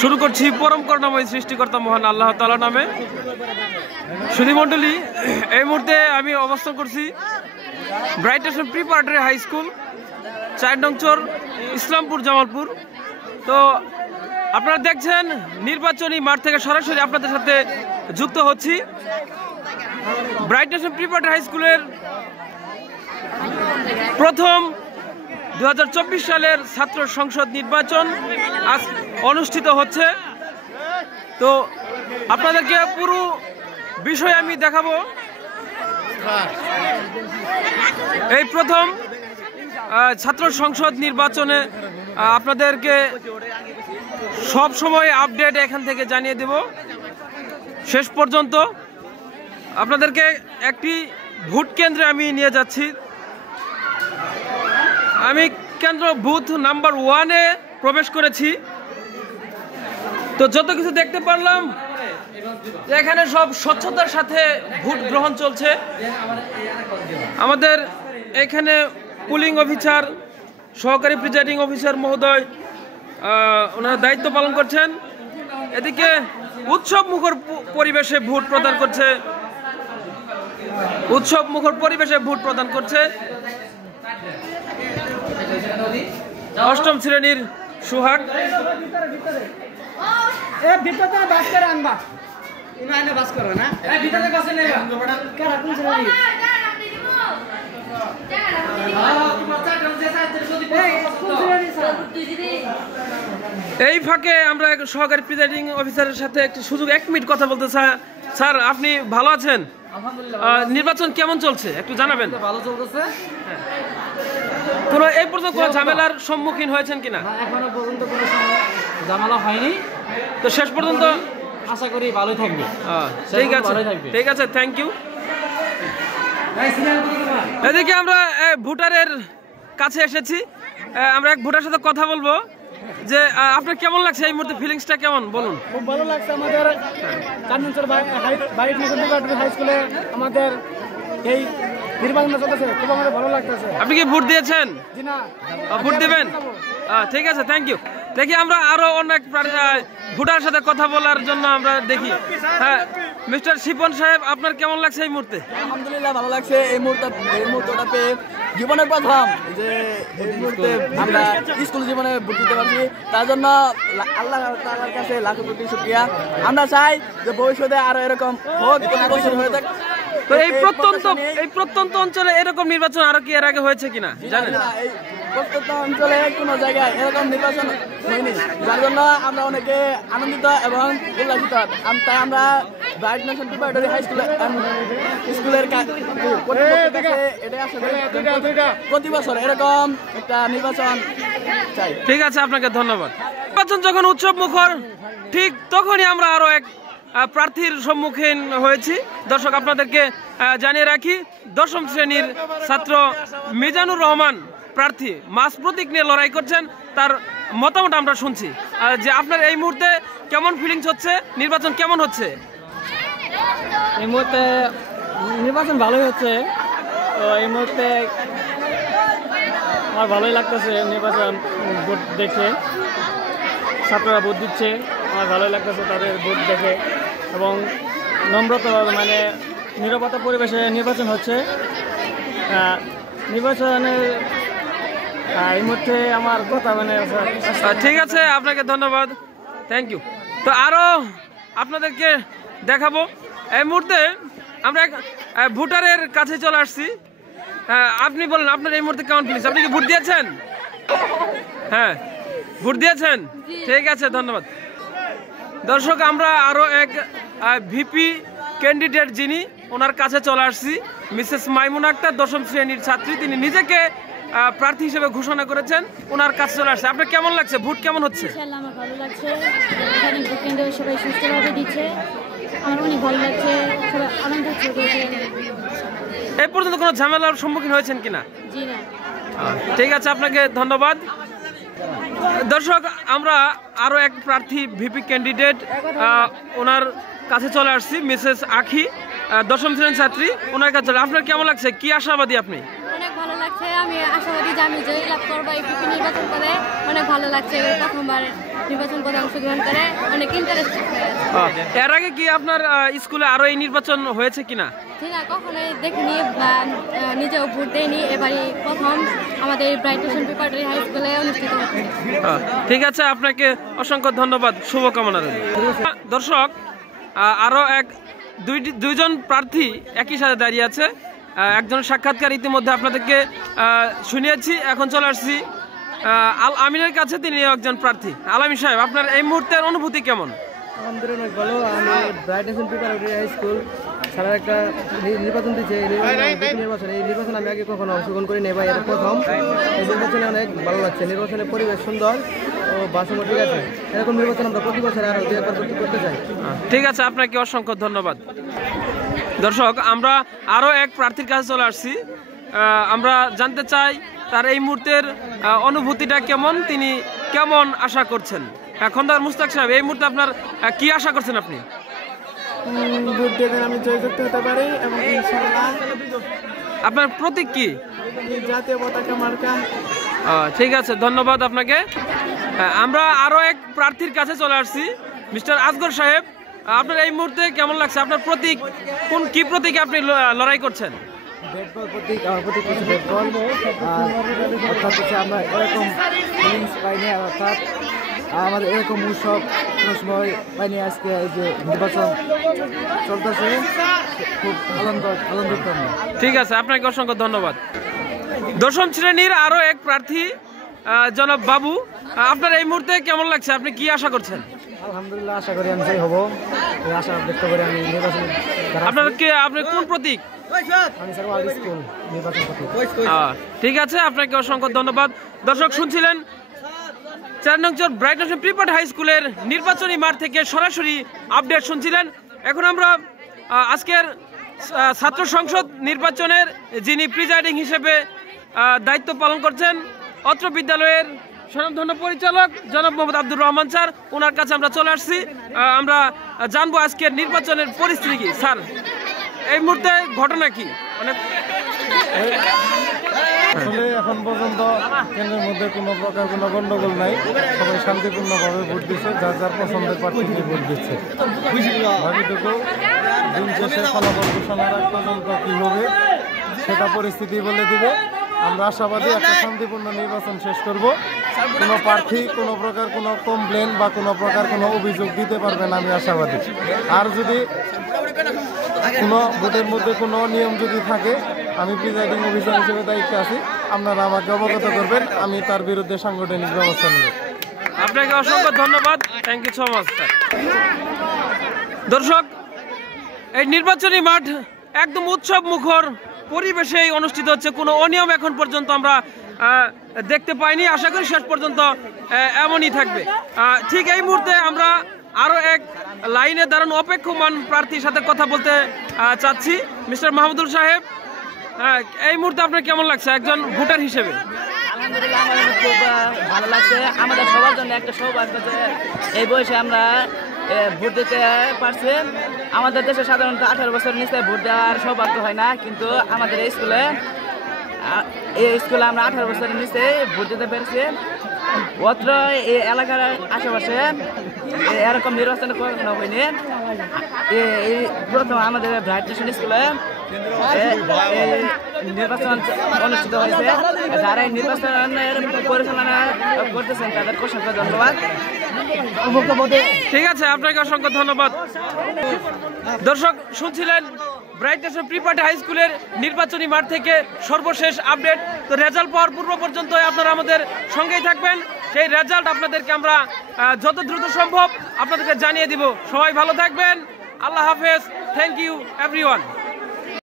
শুরু করছি পরম করুণাময় সৃষ্টিকর্তা মহান আল্লাহ তাআলা নামে। সুধী মণ্ডলী, এই মুহূর্তে আমি অবস্থান করছি Bright Nation Preparatory High School, 4 নং চর, ইসলামপুর, জামালপুর। তো আপনারা দেখছেন নির্বাচনী মাঠ থেকে সরাসরি আপনাদের সাথে যুক্ত হচ্ছি। ব্রাইট নেশন প্রিপারেটরি হাই স্কুলের প্রথম 2024 সালের ছাত্র সংসদ নির্বাচন আজ অনুষ্ঠিত হচ্ছে। তো আপনাদেরকে পুরো বিষয় আমি দেখাবো। এই প্রথম ছাত্র সংসদ নির্বাচনে আপনাদেরকে সব সময় আপডেট এখান থেকে জানিয়ে দেব শেষ পর্যন্ত। আপনাদেরকে একটি ভোট কেন্দ্রে আমি নিয়ে যাচ্ছি। আমি কেন্দ্র বুথ নাম্বার 1-এ প্রবেশ করেছি। তো যত কিছু দেখতে পারলাম এখানে সব স্বচ্ছতার সাথে ভোট গ্রহণ চলছে। আমাদের এখানে পুলিং অফিসার, সহকারী প্রিজাইডিং অফিসার মহোদয় ওনারা দায়িত্ব পালন করছেন। এদিকে উৎসব মুখর পরিবেশে ভোট প্রদান করছে, উৎসব মুখর পরিবেশে ভোট প্রদান করছে 8ম শ্রেণীর সুহাগ। এই ফাঁকে আমরা সহকারী প্রিজাইডিং অফিসারের সাথে একটি সুযোগ 1 মিনিট কথা বলতে চাই। স্যার, আপনি ভালো আছেন? নির্বাচন কেমন চলছে একটু জানাবেন? ভালো চলতেছে। কোনো এই পর্যন্ত কোনো ঝামেলার সম্মুখীন হয়েছেন কিনা? এখনো পর্যন্ত কোনো ঝামেলা হয়নি। তো শেষ পর্যন্ত আশা করি ভালোই থাকবে। ঠিক আছে, ঠিক আছে, থ্যাংক ইউ। এদিকে আমরা ভোটারের কাছে এসেছি। আমরা এক ভোটারের সাথে কথা বলবো যে আপনার কেমন লাগছে এই মুহূর্তে, ফিলিংসটা কেমন বলুন? খুব ভালো লাগছে। আমাদের কানমুনচর ব্রাইট নেশন প্রিপারেটরি হাই স্কুলে আমাদের এই নির্বাচন চলতেছে, খুব আমাদের ভালো লাগতেছে। আপনি কি ভোট দিয়েছেন? জি না, ভোট দেবেন? ঠিক আছে, থ্যাংক ইউ। দেখি আমরা আরো অনেক ভোটারের সাথে কথা বলার জন্য আমরা দেখি। হ্যাঁ, মিস্টার শিপন সাহেব, আপনার কেমন লাগছে এই মুহূর্তে? আলহামদুলিল্লাহ ভালো লাগছে। এই মুহূর্তটা পেয়ে জীবনের প্রথম যে এই মুহূর্তে আমরা স্কুল জীবনে ভোট দিতে পারছি, তার জন্য আল্লাহ তাআলার কাছে লাখো কোটি শুকরিয়া। আমরা চাই যে ভবিষ্যতে আরো এরকম হোক, প্রতি বছর হয়ে থাক। তো এই প্রত্যন্ত অঞ্চলে এরকম নির্বাচন আরো কি এর আগে হয়েছে কিনা জানেন? এই প্রত্যন্ত অঞ্চলে কোনো জায়গায় এরকম নির্বাচন হয়নি, যার জন্য আমরা অনেকে আনন্দিত এবং উল্লাসিত। তাই আমরা ব্রাইট নেশন প্রিপারেটরি হাই স্কুলের এটাই আসলে প্রতি বছর এরকম একটা নির্বাচন চাই। ঠিক আছে, আপনাকে ধন্যবাদ। নির্বাচন যখন উৎসব মুখর, ঠিক তখনই আমরা আরো এক প্রার্থীর সম্মুখীন হয়েছি। দর্শক, আপনাদেরকে জানিয়ে রাখি 10ম শ্রেণীর ছাত্র মিজানুর রহমান প্রার্থী মাস প্রতীক নিয়ে লড়াই করছেন। তার মতামত আমরা শুনছি যে আপনার এই মুহূর্তে কেমন ফিলিংস হচ্ছে, নির্বাচন কেমন হচ্ছে? এই মুহূর্তে নির্বাচন ভালোই হচ্ছে। তো এই মুহূর্তে আমার ভালোই লাগতেছে নির্বাচন ভোট দেখে। ছাত্ররা ভোট দিচ্ছে, আমার ভালোই লাগতেছে তাদের ভোট দেখে। এবং নম্রতা মানে নিরাপত্তা পরিবেশে নির্বাচন হচ্ছে। নির্বাচনের এই মুহূর্তে আমার কথা মানে ঠিক আছে, আপনাকে ধন্যবাদ, থ্যাংক ইউ। তো আরো আপনাদেরকে দেখাবো। এই মুহূর্তে আমরা এক ভোটারের কাছে চলে আসছি। আপনি বলেন আপনার এই মুহূর্তে কেমন ফিলিংস? আপনি কি ভোট দিয়েছেন? হ্যাঁ, ভোট দিয়েছেন, ঠিক আছে, ধন্যবাদ। দর্শক, আমরা আরো এক ভিপি ক্যান্ডিডেট যিনি, ওনার কাছে চলে আসছি। মিসেস মাইমুনা আক্তার, 10ম শ্রেণীর ছাত্রী, তিনি নিজেকে প্রার্থী হিসেবে ঘোষণা করেছেন। ওনার কাছে চলে আসছে। আপনার কেমন লাগছে, ভোট কেমন হচ্ছে? ইনশাআল্লাহ আমার ভালো লাগছে। এখানে ভোট কেন্দ্রে সবাই সুস্থভাবে দিচ্ছে, আমার অনেক ভালো লাগছে, সবাই আনন্দ হচ্ছে। এই পর্যন্ত কোনো ঝামেলার সম্মুখীন হয়েছেন কিনা? জি না। ঠিক আছে, আপনাকে ধন্যবাদ। দর্শক, আমরা আরো এক প্রার্থী ভিপি ক্যান্ডিডেট, ওনার কাছে চলে আসছি। মিসেস আখি, 10ম শ্রেণীর ছাত্রী, ওনার কাছে। আপনার কেমন লাগছে, কি আশাবাদী আপনি? অনেক ভালো লাগছে, লাগছে। আমি আশাবাদী যে আমি জয়ী লাভ করবো। ইপিপি নির্বাচন করে অনেক ভালো লাগছে। প্রথমবার নির্বাচন করে অংশগ্রহণ করে অনেক ইন্টারেস্ট হয়ে আছে। এর আগে কি আপনার স্কুলে আরো এই নির্বাচন হয়েছে কিনা? ঠিক না, কখনোই দেখিনি বা নিজেও ভোট দেয়নি। এবারই প্রথম আমাদের ব্রাইট নেশন প্রিপারেটরি হাই স্কুলে অনুষ্ঠিত হচ্ছে। ঠিক আছে, আপনাকে অসংখ্য ধন্যবাদ, শুভকামনা রইল। দর্শক, আরো দুইজন প্রার্থী একই সাথে দাঁড়িয়ে আছে। একজন সাক্ষাৎকার ইতিমধ্যে আপনাদেরকে শুনিয়েছি। এখন চলে আসছি আল আমিনের কাছে, তিনি একজন প্রার্থী। আল আমিন সাহেব, আপনার এই মুহূর্তের অনুভূতি কেমন? আলহামদুলিল্লাহ অনেক ভালো। আমি Bright Nation Preparatory High School সারা একটা নির্বাচন দিচ্ছে। এই নির্বাচন আমি আগে কখনো অংশগ্রহণ করি নাই, বা এটা প্রথম। এই নির্বাচনে অনেক ভালো লাগছে। নির্বাচনের পরিবেশ সুন্দর ও ভারসাম্য ঠিক আছে। এরকম নির্বাচন আমরা প্রতি বছর আরো 2-1 করতে চাই। ঠিক আছে, আপনাকে অসংখ্য ধন্যবাদ। দর্শক, আমরা আরো এক প্রার্থীর কাছে চলে আসছি। আমরা জানতে চাই তার এই মুহূর্তের অনুভূতিটা কেমন, তিনি কেমন আশা করছেন। খন্দকার মুস্তাক সাহেব, এই মুহূর্তে আপনার কি আশা করছেন আপনি? ভোট দিয়ে আমি জয়যুক্ত হতে পারি এবং ইনশাআল্লাহ। আপনার প্রতীক কি? জাতীয় পতাকা মার্কা। ঠিক আছে, ধন্যবাদ আপনাকে। আমরা আরো এক প্রার্থীর কাছে চলে আসছি, মিস্টার আসগর সাহেব। আপনার এই মুহূর্তে কেমন লাগছে? আপনার প্রতীক কি প্রতীকে আপনি লড়াই করছেন? ব্যাটবল প্রতীক, আমার প্রতীক হচ্ছে ব্যাটবল। অর্থাৎ হচ্ছে আমরা এরকম ফিলিংস পাইনি, অর্থাৎ আমাদের এরকম উৎসব কোনো সময় পাইনি। আজকে এই যে নির্বাচন চলতেছে, খুব আনন্দিত। ঠিক আছে, আপনাকে অসংখ্য ধন্যবাদ। দশম শ্রেণীর আরো এক প্রার্থী জনাব বাবু, আপনার এই মুহূর্তে কেমন লাগছে? আপনি কি আশা করছেন? আলহামদুলিল্লাহ, আশা করি আমি জয়ী হব। এই আশা ব্যক্ত করে আমি নির্বাচন। আপনি কোন প্রতীক? আমি স্যার ওয়ার্ল্ড স্কুল নির্বাচন প্রতীক। ঠিক আছে, আপনাকে অসংখ্য ধন্যবাদ। দর্শক, শুনছিলেন 4 নং চর ব্রাইট নেশন প্রিপারেটরি হাই স্কুলের নির্বাচনী মাঠ থেকে সরাসরি আপডেট শুনছিলেন। এখন আমরা আজকের ছাত্র সংসদ নির্বাচনের যিনি প্রিজাইডিং হিসেবে দায়িত্ব পালন করছেন, অত্র বিদ্যালয়ের স্বনামধন্য পরিচালক জনাব মোহাম্মদ আব্দুর রহমান স্যার, ওনার কাছে আমরা চলে আসছি। আমরা জানবো আজকের নির্বাচনের পরিস্থিতি কি। স্যার, এই মুহূর্তে ঘটনা কি? আসলে এখন পর্যন্ত কেন্দ্রের মধ্যে কোনো প্রকার কোনো গন্ডগোল নাই। সবাই শান্তিপূর্ণভাবে ভোট দিচ্ছে, যার যার পছন্দের প্রার্থীকে ভোট দিচ্ছে। বাকিটুকু দিন শেষে ফলাফল ঘোষণার আগ পর্যন্ত কী হবে সেটা পরিস্থিতি বলে দিবে। আমরা আশাবাদী একটা শান্তিপূর্ণ নির্বাচন শেষ করব। কোনো প্রার্থী কোনো প্রকার কোনো কমপ্লেন বা কোনো প্রকার কোনো অভিযোগ দিতে পারবে না, আমি আশাবাদী। আর যদি কোনো ভোটের মধ্যে কোনো নিয়ম যদি থাকে, আমি প্রিজাইডিং অফিসার হিসেবে দায়িত্বে আছি, আপনারা আমাকে অবগত করবেন, আমি তার বিরুদ্ধে সাংগঠনিক ব্যবস্থা নেব। আপনাকে অসংখ্য ধন্যবাদ, thank you so much sir. দর্শক, এই নির্বাচনী মাঠ একদম উৎসব মুখর পরিবেশেই অনুষ্ঠিত হচ্ছে। কোনো অনিয়ম এখন পর্যন্ত আমরা দেখতে পাইনি। আশা করি শেষ পর্যন্ত এমনই থাকবে। ঠিক এই মুহূর্তে আমরা আরো এক লাইনে দাঁড়ানো অপেক্ষমান প্রার্থীর সাথে কথা বলতে চাচ্ছি। মিস্টার মাহমুদুল সাহেব, এই মুহূর্তে আপনার কেমন লাগছে একজন ভোটার হিসেবে? আলহামদুলিল্লাহ, আমার খুব ভালো লাগছে। আমাদের সবার জন্য একটা সৌভাগ্য যে এই বয়সে আমরা ভোট দিতে পারছি। আমাদের দেশে সাধারণত 18 বছর নিচে ভোট দেওয়ার সৌভাগ্য হয় না, কিন্তু আমাদের এই স্কুলে আমরা 18 বছরের নিচে ভোট দিতে পেরেছি। অত্র এই এলাকার আশেপাশে এরকম নির্বাচন কখনো হয়নি। এই প্রথম আমাদের ব্রাইট নেশন স্কুলে নির্বাচন অনুষ্ঠিত হয়েছে। যারা এই নির্বাচনের পরিচালনা করতেছেন তাদের অসংখ্য ধন্যবাদ। ঠিক আছে, আপনাকে অসংখ্য ধন্যবাদ। দর্শক, শুনছিলেন ব্রাইট নেশন প্রিপারেটরি হাই স্কুলের নির্বাচনী মাঠ থেকে সর্বশেষ আপডেট। তো রেজাল্ট পাওয়ার পূর্ব পর্যন্ত আপনারা আমাদের সঙ্গেই থাকবেন। সেই রেজাল্ট আপনাদেরকে আমরা যত দ্রুত সম্ভব আপনাদেরকে জানিয়ে দিব। সবাই ভালো থাকবেন। আল্লাহ হাফেজ। Thank you everyone.